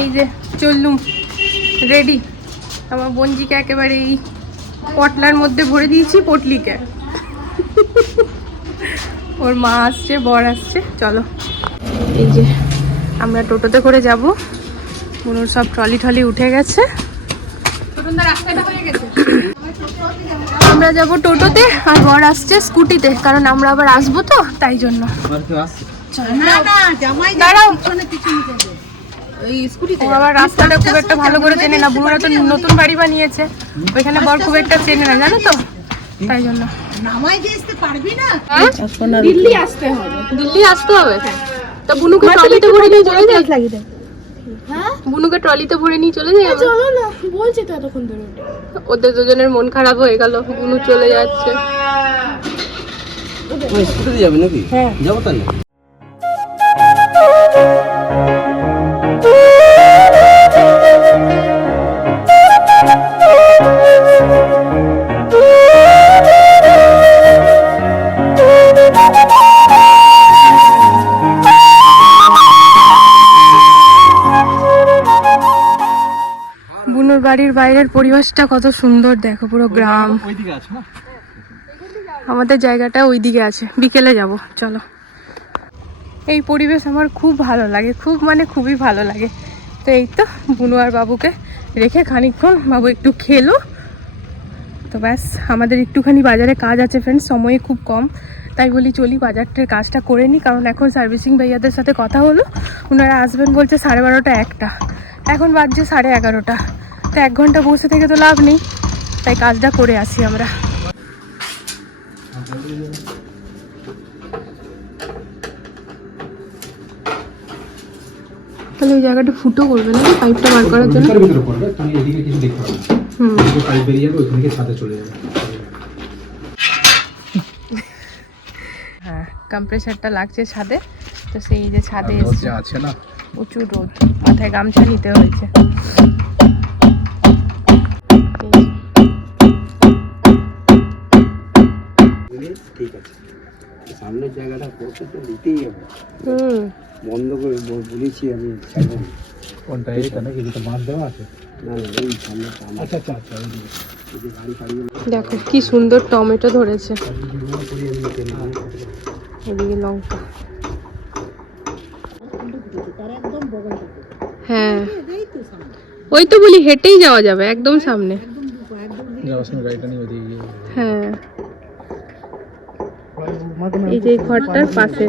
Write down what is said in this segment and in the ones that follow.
এই যে চললুম রেডি আমার বঞ্জিকে একেবারে এই পটলার মধ্যে ভরে দিয়েছি পটলিকে। ওর মা আসছে বর আসছে চলো। এই যে আমরা টোটোতে করে যাব। বুনুর সব ট্রলি ট্রলি উঠে গেছে। আমরা যাব টোটোতে আর বর আসছে স্কুটিতে কারণ আমরা আবার আসব তো তাই জন্য। দাঁড়াও। ও আবার রাস্তাটা খুব একটা ভালো করে চেনে না। বুড়োরা তো নতুন বাড়ি বানিয়েছে। ওইখানে বর খুব একটা চেনে না জানো তো? তাই জন্য। দিল্লি আসতে হবে। দিল্লি আসতে হবে? তা বুনুকে ট্রলিতে ভরে নিয়ে চলে যাই। বুনুকে ট্রলিতে ভরে নিয়ে চলে যাই চলো না বলছি তো এতক্ষণ ধরে। ওদের দুজনের মন খারাপ হয়ে গেল বুনু চলে যাচ্ছে। স্কুটিতে যাবে নাকি? হ্যাঁ। যাব তাহলে। বাইরের পরিবেশটা কত সুন্দর দেখো পুরো গ্রাম। আমাদের জায়গাটা ওইদিকে আছে বিকেলে যাব চলো। এই পরিবেশ আমার খুব ভালো লাগে খুব মানে খুবই ভালো লাগে। তো এই তো বুনু আর বাবুকে রেখে খানিকক্ষণ বাবু একটু খেলো। তো ব্যাস আমাদের একটুখানি বাজারে কাজ আছে ফ্রেন্ডস সময় খুব কম। তাই বলি চলি বাজারটার কাজটা করে নিই কারণ এখন সার্ভিসিং ভাইয়াদের সাথে কথা হলো। ওনারা আসবেন বলছে সাড়ে বারোটা একটা। এখন বাজছে সাড়ে এগারোটা। তো এক ঘণ্টা বসে থেকে তো লাভ নেই। তাই কাজটা করে আসি আমরা। তাহলে ওই জায়গাটা ফুটো করবে না? পাইপটা বার করার জন্য? করবে তুমি এদিকে কিছু দেখতে পাবে হুম। পাইপ বেরিয়ে যাবে ওইখান থেকে ছাদে চলে যাবে। হ্যাঁ কম্প্রেসারটা লাগছে ছাদে। তো সেই যে ছাদে আছে না? প্রচুর রোদ। মাথায় গামছা নিতে হয়েছে। তো হবে। বন্ধ করে বলেছি আমি ছাড়বো কোনটা এইটা নাকি? যেটা মাছ দেওয়া আছে? না না এই সামনে সামনে আচ্ছা আচ্ছা আচ্ছা দেখো কি সুন্দর টমেটো ধরেছে। লঙ্কা। হ্যাঁ। ওই তো বলি হেঁটেই যাওয়া যাবে একদম সামনে। হ্যাঁ। এই যে ঘরটার পাশে।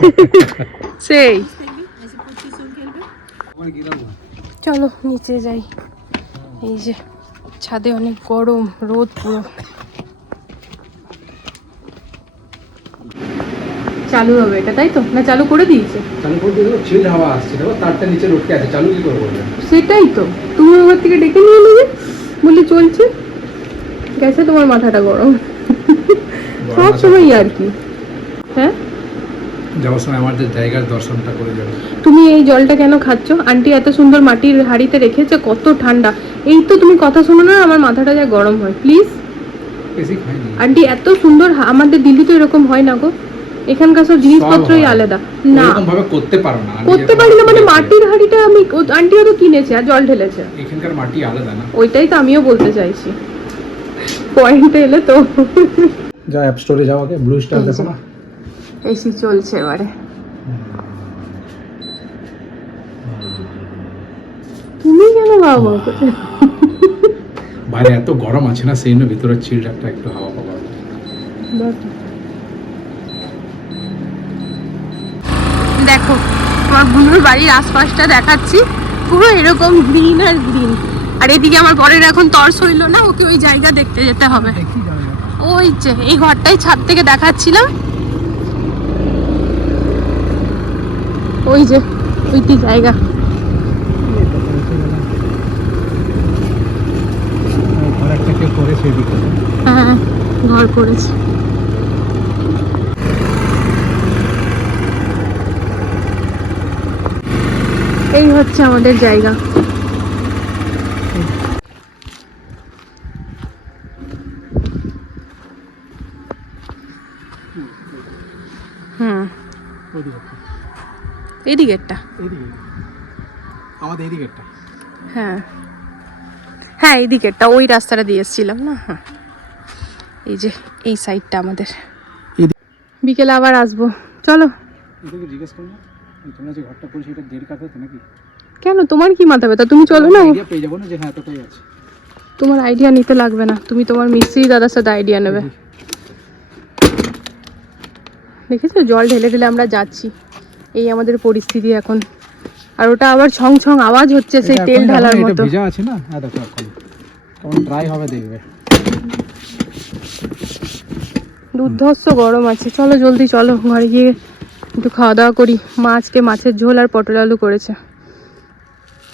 সেই। চলো নিচে যাই। এই যে ছাদে অনেক গরম রোদ পুরো। চালু হবে এটা তাই তো? না চালু করে দিয়েছে? চালু করে দিয়ে চিল হাওয়া আসছে। দেখো তারটা নিচে লটকে আছে চালু কি সেটাই তো। তুমি ওখান থেকে ডেকে নিয়ে নেবে বলি চলছে। গেছে তোমার মাথাটা গরম। সব সময় আর কি। হ্যাঁ? যাওয়ার সময় আমাদের জায়গার দর্শনটা করে যাবে। তুমি এই জলটা কেন খাচ্ছ? আন্টি এত সুন্দর মাটির হাঁড়িতে রেখেছে কত ঠান্ডা। এই তো তুমি কথা শোনো না আমার মাথাটা যা গরম হয়। প্লিজ আন্টি এত সুন্দর আমাদের দিল্লিতে এরকম হয় না গো। এখানকার সব জিনিসপত্রই আলাদা। না। ভাবে করতে পারো না। করতে পারি না মানে মাটির হাঁড়িটা আমি আন্টিও তো কিনেছে আর জল ঢেলেছে। এখানকার মাটি আলাদা না। ওইটাই তো আমিও বলতে চাইছি। পয়েন্টে এলে তো। যা অ্যাপ স্টোরে যাও আগে ব্লু স্টার দেখো না? এসি চলছে এবারে। তুমি কেন বাবা বাইরে এত গরম আছে না সেই জন্য ভিতরে চিলটা একটু হাওয়া পাওয়া। দেখো আমার বুনুর বাড়ির আশপাশটা দেখাচ্ছি। পুরো এরকম গ্রিন আর গ্রিন আর এদিকে আমার বরের এখন তর্স হইল না ওকে ওই জায়গা দেখতে যেতে হবে। ওই যে এই ঘরটাই ছাদ থেকে দেখাচ্ছিলাম। ওই যে ওইটি জায়গা। সেদিকে হ্যাঁ ঘর করেছে। এই হচ্ছে আমাদের জায়গা। এইদিকেরটা হ্যাঁ। হ্যাঁ এই দিকেরটা। ওই রাস্তাটা দিয়ে এসেছিলাম না? হ্যাঁ। এই যে এই সাইডটা আমাদের। বিকেলে আবার আসব। চলো। জিজ্ঞেস করো তোমরা যে ঘরটা করেছ এটা দেড় কাঠা নাকি? কেন? তোমার কি মাথা ব্যথা? তুমি চলো না। পেয়ে যাব না যে হ্যাঁ তোমার আইডিয়া নিতে লাগবে না। তুমি তোমার মিস্ত্রি দাদার সাথে আইডিয়া নেবে। দেখেছ? জল ঢেলে ঢেলে আমরা যাচ্ছি। এই আমাদের পরিস্থিতি এখন। আর ওটা আবার ছং ছং আওয়াজ হচ্ছে সেই তেল ঢালার মতো। এটা ভেজা আছে না? হ্যাঁ দেখো এখন। কেমন ড্রাই হবে দেখবে। দুর্ধর্ষ গরম আছে। চলো জলদি চলো ঘরে গিয়ে একটু খাওয়া দাওয়া করি। মাছকে মাছের ঝোল আর পটল আলু করেছে।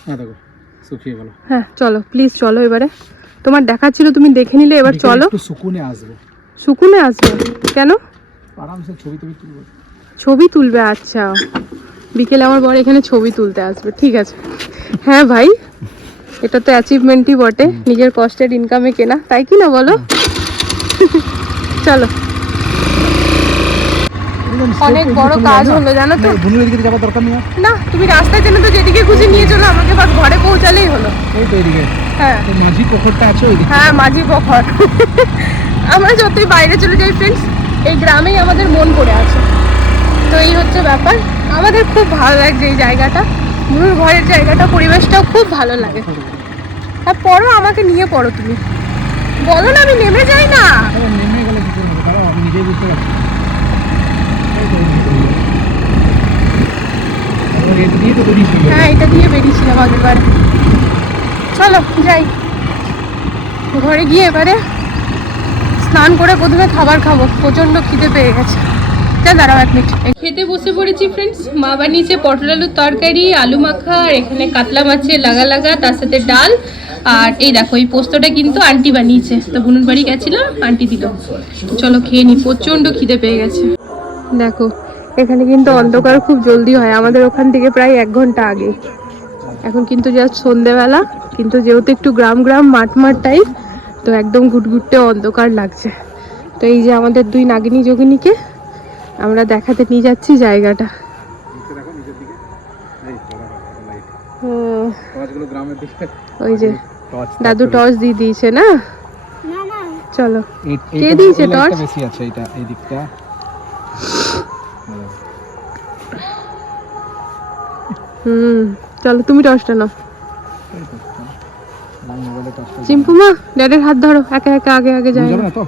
হ্যাঁ দেখো শুকিয়ে গেল। হ্যাঁ চলো প্লিজ চলো এবারে। তোমার দেখাচ্ছিল তুমি দেখে নিলে এবার চলো। একটু সুকুনে আসব। শুকুনে আসবে? কেন? আরামসে ছবি টবি তুলবো। ছবি তুলবে আচ্ছা। বিকেলে আমার বর এখানে ছবি তুলতে আসবে ঠিক আছে। হ্যাঁ ভাই এটা তো অ্যাচিভমেন্টই বটে নিজের কষ্টের ইনকামে কেনা তাই কি না বলো? চলো। অনেক বড় কাজ হলো জানো তো? দরকার নেই না তুমি রাস্তায় জন্য তো যেদিকে খুশি নিয়ে চলো আমাকে বাস ঘরে পৌঁছালেই হলো। এদিকে। হ্যাঁ। মাঝি পুকুরটা আছে হ্যাঁ মাঝি পখর আমরা যতই বাইরে চলে যাই ফ্রেন্ডস এই গ্রামেই আমাদের মন পড়ে আছে। তো এই হচ্ছে ব্যাপার। আমাদের খুব ভালো লাগছে এই জায়গাটা। মুনুর ঘরের জায়গাটা, পরিবেশটাও খুব ভালো লাগে। আর পড়ো, আমাকে নিয়ে পড়ো তুমি। বলো না, আমি নেমে যাই না। হ্যাঁ এটা দিয়ে বেরিয়েছিলাম আগেরবার। চলো, যাই। ঘরে গিয়ে এবারে স্নান করে প্রথমে খাবার খাব। প্রচণ্ড খিদে পেয়ে গেছে। যা দাঁড়াও এক মিনিট। খেতে বসে পড়েছি ফ্রেন্ডস মা বানিয়েছে পটল আলুর তরকারি আলু মাখা আর এখানে কাতলা মাছের লাগা লাগা তার সাথে ডাল। আর এই দেখো এই পোস্তটা কিন্তু আন্টি বানিয়েছে। তো বুনুর বাড়ি গেছিলাম আন্টি দিল। চলো খেয়ে নি প্রচণ্ড খিদে পেয়ে গেছে। দেখো এখানে কিন্তু অন্ধকার খুব জলদি হয়। আমাদের ওখান থেকে প্রায় এক ঘণ্টা আগে। এখন কিন্তু জাস্ট সন্ধেবেলা। কিন্তু যেহেতু একটু গ্রাম গ্রাম মাঠ মাঠ টাইপ তো একদম গুটগুটে অন্ধকার লাগছে। তো এই যে আমাদের দুই নাগিনী যোগিনীকে আমরা দেখাতে নিয়ে যাচ্ছি জায়গাটা। ওই যে দাদু টর্চ দিয়ে দিয়েছে না? না না। চলো। কে দিয়েছে টর্চ? বেশি আছে এটা এই দিকটা। হুম চলো তুমি টর্চটা নাও। টর্চটা চিম্পুমা ড্যাডের হাত ধরো একা একা আগে আগে যাবে না তো?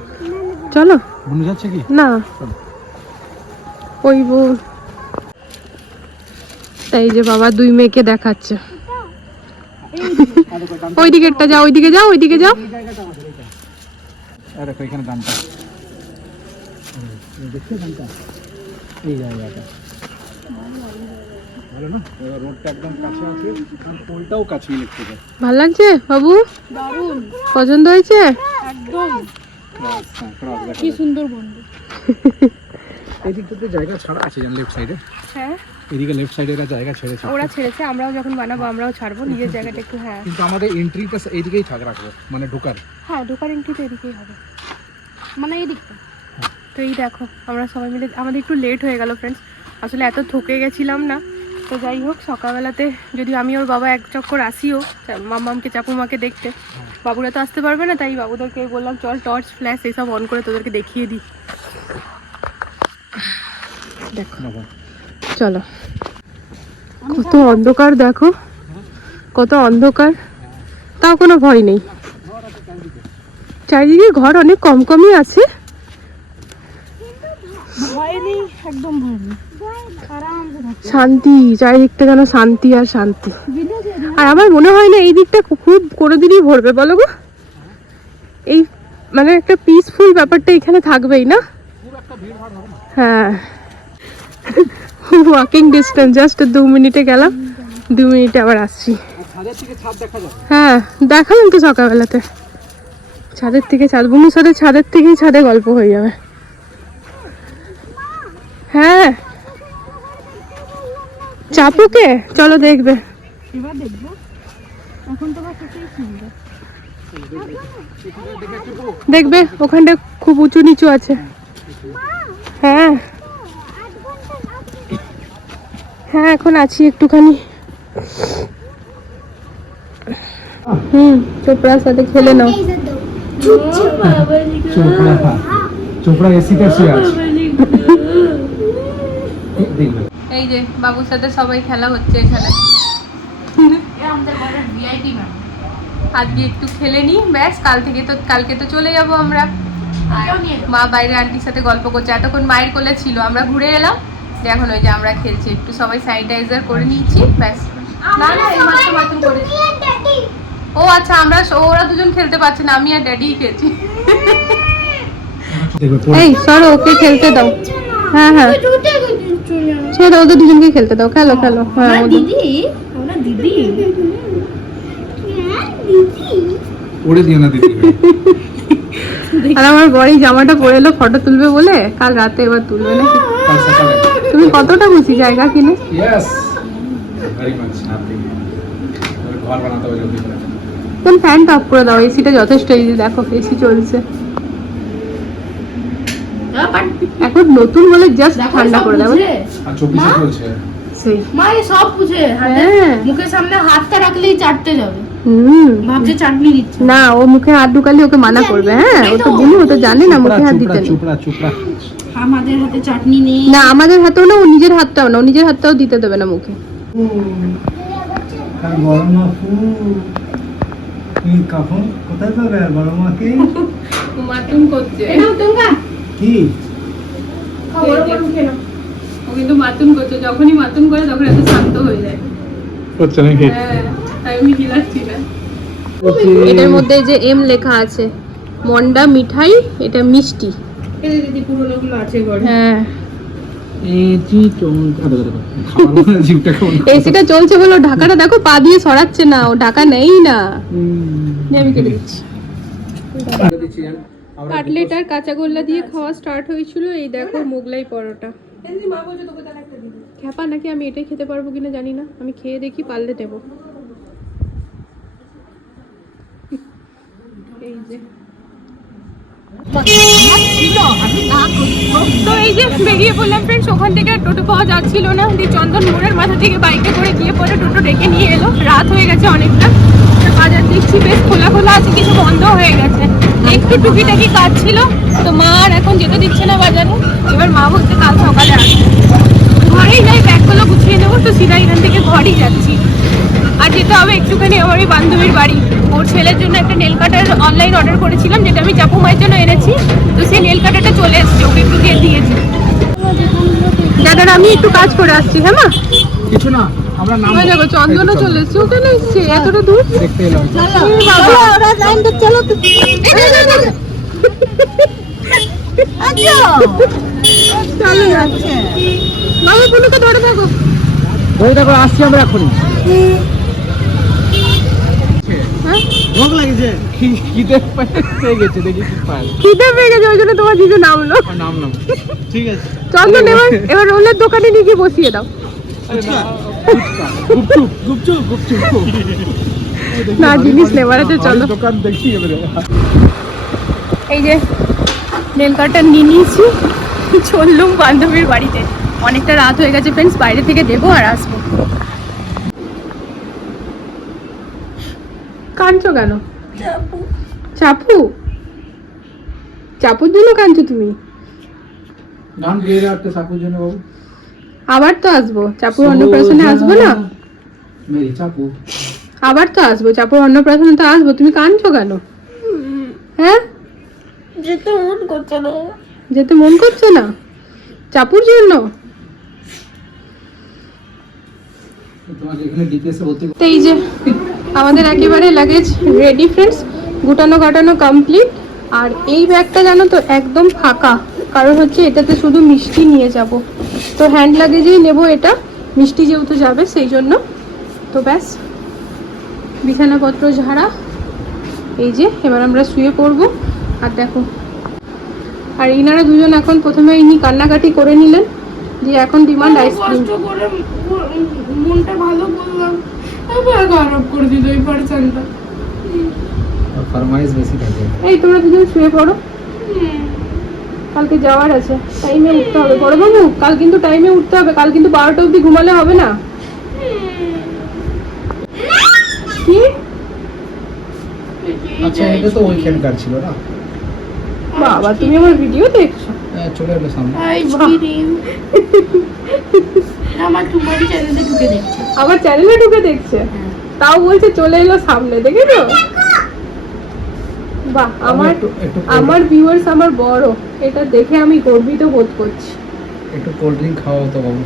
চলো। বুঝে যাচ্ছে কি? না। ওই বউ। তাই যে বাবা দুই মেয়েকে দেখাচ্ছে। ওই দিকেরটা যাও ওইদিকে যাও ওইদিকে যাও। দেখো এখানে দামটা দেখছ দামটা এই জায়গাটা। ভালো না? রোডটা একদম কাছে আছে। আর পোলটাও কাছে ইলেকট্রিকের ভালো লাগছে বাবু? দারুণ। পছন্দ হয়েছে? একদম। ক্রস হ্যাঁ ক্রস দেখা কি সুন্দর বন্ধু। এই জায়গা ছাড়া আছে জান লেফট সাইডে হ্যাঁ। এদিকে লেফট সাইডে এরা জায়গা ছেড়েছে। ওরা ছেড়েছে আমরাও যখন বানাবো আমরাও ছাড়বো। নিজের জায়গাটা একটু হ্যাঁ। কিন্তু আমাদের এন্ট্রিটা এইদিকেই থাক রাখব। মানে ঢোকার। হ্যাঁ ঢোকার এন্ট্রি তো এদিকেই হবে। মানে এই দিকটা তো এই দেখো আমরা সবাই মিলে আমাদের একটু লেট হয়ে গেল ফ্রেন্ডস আসলে এত থকে গেছিলাম না। তো যাই হোক, সকালবেলাতে যদি আমি ওর বাবা এক চক্কর আসিও, মাম্মামকে চাপুমাকে দেখতে, বাবুরা তো আসতে পারবে না, তাই বাবুদেরকে বললাম, চল টর্চ ফ্ল্যাশ এইসব অন করে তোদেরকে দেখিয়ে দিই। দেখো। চলো। কত অন্ধকার, দেখো। কত অন্ধকার। তাও কোনো ভয় নেই। চারিদিকে ঘর অনেক কম কমই আছে। শান্তি, চারিদিকটা যেন শান্তি আর শান্তি। আর আমার মনে হয় না এই দিকটা খুব কোনোদিনই ভরবে, বলো গো। এই মানে একটা পিসফুল ব্যাপারটা এখানে থাকবেই না? হ্যাঁ। ওয়াকিং ডিস্টেন্স জাস্ট দু মিনিটে গেলাম, দু মিনিটে আবার আসছি। হ্যাঁ দেখালাম তো সকালবেলাতে। ছাদের থেকে ছাদ, বুনুর সাথে ছাদের থেকেই ছাদে গল্প হয়ে যাবে। হ্যাঁ। চাপুকে? চলো দেখবে। এবার দেখব। এখন তো ওখানটা খুব উঁচু নিচু আছে। হ্যাঁ। হ্যাঁ এখন আছি একটুখানি। হুম চোপড়ার সাথে খেলে নাও। চোপড়া চোপড়া এসিতে শুয়ে আছে। এই যে বাবুর সাথে সবাই খেলা হচ্ছে এখানে। আজকে একটু খেলে নি ব্যাস কাল থেকে তো কালকে তো চলে যাব আমরা। মা বাইরে আন্টির সাথে গল্প করছে। এতক্ষণ মায়ের কোলে ছিল আমরা ঘুরে এলাম। এখন ওই যে আমরা খেলছি একটু সবাই স্যানিটাইজার করে নিচ্ছি ব্যাস। না না এই মাত্র মাত্র করেছি ও আচ্ছা আমরা ওরা দুজন খেলতে পারছে না আমি আর ড্যাডি খেলছি। এই সরো ওকে খেলতে দাও। হ্যাঁ হ্যাঁ। দাও ওদের দুজনকে খেলতে দাও। খেলো খেলো। হ্যাঁ দিদি আমরা দিদি। পরে দিও না দিদি। আর আমার বড়ি জামাটা পরে এলো ফটো তুলবে বলে কাল রাতে এবার তুলবে নাকি? তুমি কতটা খুশি জায়গা কিনে? কোন ফ্যানটা অফ করে। দাও এসিটা যথেষ্ট এই দেখো এসি চলছে। এখন নতুন বলে জাস্ট ঠান্ডা করে দেবো মা? এ সব বুঝে। হ্যাঁ। মুখের সামনে হাতটা রাখলেই চাটতে যাবে। হুম। ভাবছে চাটনি না ও মুখে হাত ঢুকালে ওকে মানা করবে হ্যাঁ ও তো বুনু ও তো জানে না মুখে হাত দিতে। আমাদের হাতে চাটনি নেই। না আমাদের হাতেও না ও নিজের হাতটাও না ও নিজের হাতটাও দিতে দেবে না মুখে। কোথায় পাবে বড় মাকে মাতুম করছে। কি? ও কিন্তু মাতুম করছে যখনই মাতুম করে তখন এত শান্ত হয়ে যায়। হচ্ছে নাকি? হ্যাঁ তাই আমি হিলাচ্ছি না। এটার মধ্যে যে এম লেখা আছে মন্ডা মিঠাই এটা মিষ্টি। দিদি পুরোনো আছে হ্যাঁ। এসিটা চলছে বলে ঢাকাটা দেখো পা দিয়ে সরাচ্ছে না ও ঢাকা নেই না। আমি কেটে দিচ্ছি। আমরা কাটলেট আর কাঁচা গোল্লা দিয়ে খাওয়া স্টার্ট হয়েছিল এই দেখো মোগলাই পরোটা। খ্যাপা নাকি আমি এটাই খেতে পারব কিনা জানি না। আমি খেয়ে দেখি পারলে দেবো। এই যে। তো এই যে বেরিয়ে পড়লাম ফ্রেন্ডস ওখান থেকে আর টোটো পাওয়া যাচ্ছিল না। দিয়ে চন্দন মোড়ের মাথা থেকে বাইকে করে গিয়ে পরে টোটো ডেকে নিয়ে এলো। রাত হয়ে গেছে অনেকটা। বাজার দেখছি বেশ খোলা খোলা আছে কিছু বন্ধ হয়ে গেছে। একটু টুকিটাকি কাজ ছিল? তো মা আর এখন যেতে দিচ্ছে না বাজারে। এবার মা বলছে কাল সকালে আসবে। ঘরেই যাই ব্যাগগুলো গুছিয়ে নেব তো সিধা এখান থেকে ঘরেই যাচ্ছি। আর যেতে হবে একটুখানি আমার ওই বান্ধবীর বাড়ি। ওর ছেলের জন্য একটা নেল কাটার অনলাইন অর্ডার করেছিলাম যেটা আমি চাপু মায়ের জন্য এনেছি। তো সেই নেল কাটারটা চলে এসছে ওকে একটু দিয়ে দিয়েছি। দাদার আমি একটু কাজ করে আসছি হ্যাঁ মা? কিছু না আমরা নাম ওই দেখো চন্দনও চলে এসছে ওখানে এসছে এতটা দূর? দেখতে এলাম। চলো না। বাবা বুনুকে ধরে থাকো। ওই দেখো আসছি আমরা এখনই। হ্যাঁ? ভোগ লাগছে খিদে পেয়ে গেছে দেখি কি খিদে পেয়ে গেছে ওই জন্য তোমার জিজু নামলো। আমার নাম নাম। ঠিক আছে। চন্দন এবার এবার রোলের দোকানে নিয়ে গিয়ে বসিয়ে দাও। না, জিনিস নেবার আছে, চলো। দোকান দেখি এই যে কাটটা নিয়ে নিয়েছি। চললুম বান্ধবীর বাড়িতে। অনেকটা রাত হয়ে গেছে ফ্রেন্ডস বাইরে থেকে দেবো আর আসব। কাঁদছো কেন? চাপু। চাপুর জন্য কাঁদছো তুমি? গান গেয়ে রাখতে সাপুর জন্য বাবু। আবার তো আসব। চাপুর অন্নপ্রাশনে আসব না? মেরি চাপু। আবার তো আসব। চাপুর অন্নপ্রাশনে তো আসব। তুমি কাঁদছো কেন? হ্যাঁ? যেতে মন করছে না। যেতে মন করছে না? চাপুর জন্য? তোমাকে এখানে ডিপিএস বলতে তো এই যে আমাদের একেবারে লাগেজ রেডি ফ্রেন্ডস গুটানো গাটানো কমপ্লিট আর এই ব্যাগটা জানো তো একদম ফাঁকা। কারণ হচ্ছে এটাতে শুধু মিষ্টি নিয়ে যাব। তো হ্যান্ড লাগেজেই নেব এটা মিষ্টি যেহেতু যাবে সেই জন্য। তো ব্যাস বিছানাপত্র ঝাড়া এই যে এবার আমরা শুয়ে পড়ব। আর দেখো আর ইনারা দুজন এখন প্রথমে ইনি কান্নাকাটি করে নিলেন যে এখন ডিমান্ড আইসক্রিম মন- মনটা ভালো করলাম। আবার খারাপ করে দিল এই পার্সনটা ফরমাইশ বেশি থাকে। এই তোমরা দুজন শুয়ে পড়ো। কালকে যাওয়ার আছে। টাইমে উঠতে হবে। বড়বাবু কাল কিন্তু টাইমে উঠতে হবে। কাল কিন্তু বারোটা অবধি ঘুমালে হবে না। কি? আচ্ছা এটা তো ওইখানকার ছিল না? বাবা তুমি আমার ভিডিও দেখছ? হ্যাঁ, চলে এলো সামনে। আমার তোমারই চ্যানেলে ঢুকে দেখছে। আমার চ্যানেলে ঢুকে দেখছে? তাও বলছে চলে এলো সামনে দেখেছ? বাহ আমার আমার ভিউয়ার্স আমার বড়। এটা দেখে আমি গর্বিত বোধ করছি। একটু কোল্ড ড্রিঙ্ক খাওয়া হতো বাবু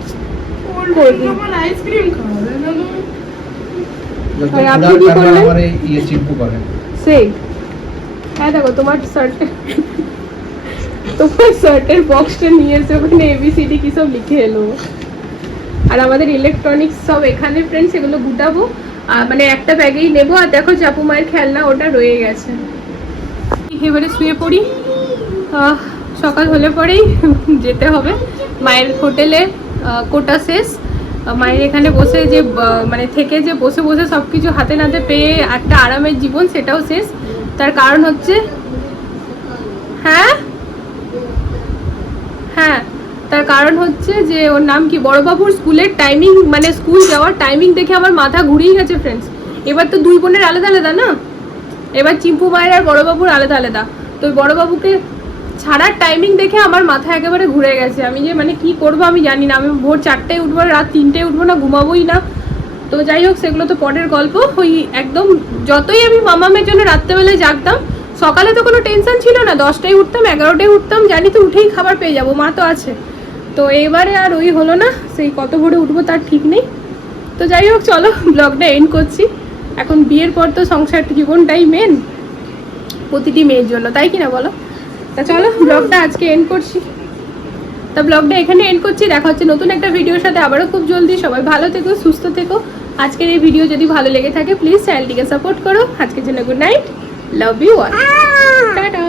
কোল্ড আমার আইসক্রিম আর আপনি কি করলেন? আমার এই ইয়ে চিম্পু করে সেই। হ্যাঁ দেখো তোমার শার্টে তোমার শার্টের বক্সটা নিয়ে এসে ওখানে এবিসিডি কি সব লিখে এলো। আর আমাদের ইলেকট্রনিক্স সব এখানে ফ্রেন্ডস এগুলো গুটাবো। আর মানে একটা ব্যাগেই নেব আর দেখো চাপু মায়ের খেলনা ওটা রয়ে গেছে। এবারে শুয়ে পড়ি। সকাল হলে পরেই যেতে হবে। মায়ের হোটেলে কোটা শেষ। মায়ের এখানে বসে যে মানে থেকে যে বসে বসে সব কিছু হাতে নাতে পেয়ে একটা আরামের জীবন, সেটাও শেষ। তার কারণ হচ্ছে হ্যাঁ? হ্যাঁ তার কারণ হচ্ছে যে, ওর নাম কি? বড়বাবুর স্কুলের টাইমিং মানে স্কুল যাওয়ার টাইমিং দেখে আমার মাথা ঘুরিয়ে গেছে ফ্রেন্ডস এবার তো দুই বোনের আলাদা আলাদা না? এবার চিম্পু মায়ের আর বড়বাবুর আলাদা আলাদা। তো বড়বাবুকে ছাড়ার টাইমিং দেখে আমার মাথা একেবারে ঘুরে গেছে। আমি যে মানে কি করব আমি জানি না। আমি ভোর চারটায় উঠবো, রাত তিনটেয় উঠবো, না ঘুমাবোই না। তো যাই হোক, সেগুলো তো পরের গল্প। ওই একদম যতই আমি মামামের জন্য রাত্রেবেলায় জাগতাম, সকালে তো কোনো টেনশন ছিল না। দশটায় উঠতাম, এগারোটায় উঠতাম, জানি তো উঠেই খাবার পেয়ে যাব, মা তো আছে। তো এবারে আর ওই হলো না, সেই কত ভোরে উঠবো তার ঠিক নেই। তো যাই হোক, চলো ব্লগটা এন্ড করছি। এখন বিয়ের পর তো সংসার জীবনটাই মেন প্রতিটি মেয়ের জন্য তাই কি না বলো? তা চলো ব্লগটা আজকে এন্ড করছি। তা ব্লগটা এখানে এন্ড করছি দেখা হচ্ছে নতুন একটা ভিডিওর সাথে আবারও খুব জলদি সবাই ভালো থেকো সুস্থ থেকো। আজকের এই ভিডিও যদি ভালো লেগে থাকে প্লিজ চ্যানেলটিকে সাপোর্ট করো। আজকের জন্য good night love you all tata.